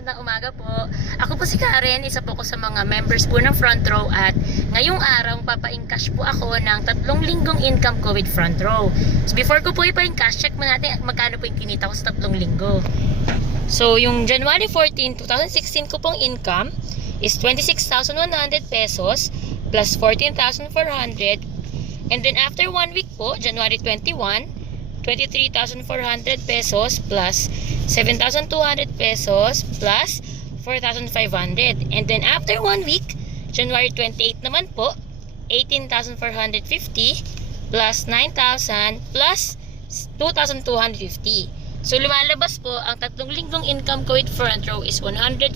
magandang umaga po. Ako po si Karen, isa po ko sa mga members po ng Front Row at ngayong araw papa-encash po ako ng 3 linggong income ko with Front Row. So before ko po ipa-encash, check mo natin magkano po yung kinita ko sa 3 linggo. So yung January 14, 2016 ko pong income is 26,100 pesos plus 14,400. And then after 1 week po, January 21, 23,400 pesos plus 7,200 pesos plus 4,500. And then after 1 week, January 28 naman po, 18,450 plus 9,000 plus 2,250. So lumalabas po, ang 3 linggong income ko with Front Row is 105,300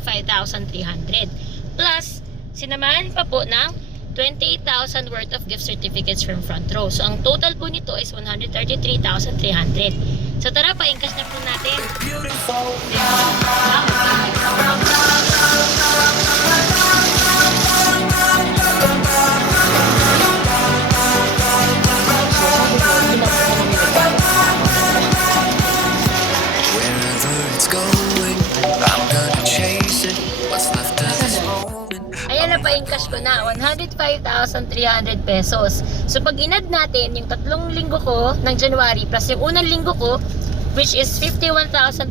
plus sinamahan pa po ng 28,000 worth of gift certificates from Front Row. So ang total po nito is 133,300. So tara, pa-encash na po natin. Ayan na, pa-encash ko na 105,300 pesos. So pag inad natin yung 3 linggo ko ng January plus yung unang linggo ko, which is 51,300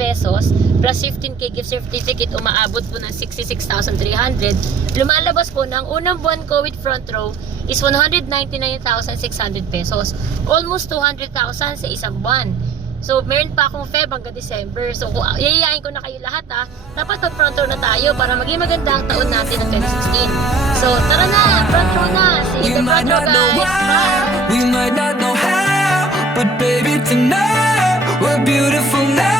pesos plus 15k gift certificate, umaabot po ng 66,300. Lumalabas po ng unang buwan ko with Front Row is 199,600 pesos. Almost 200,000 sa isang buwan. So, meron pa akong Feb hanggang December. So, yayayain ko na kayo lahat dapat mag-Front Row na tayo para maging maganda ang taon natin ng 2016. So, tara na! Front Row na! See you in the Front Row, guys! Bye! We might not know how, but baby tonight we're beautiful now.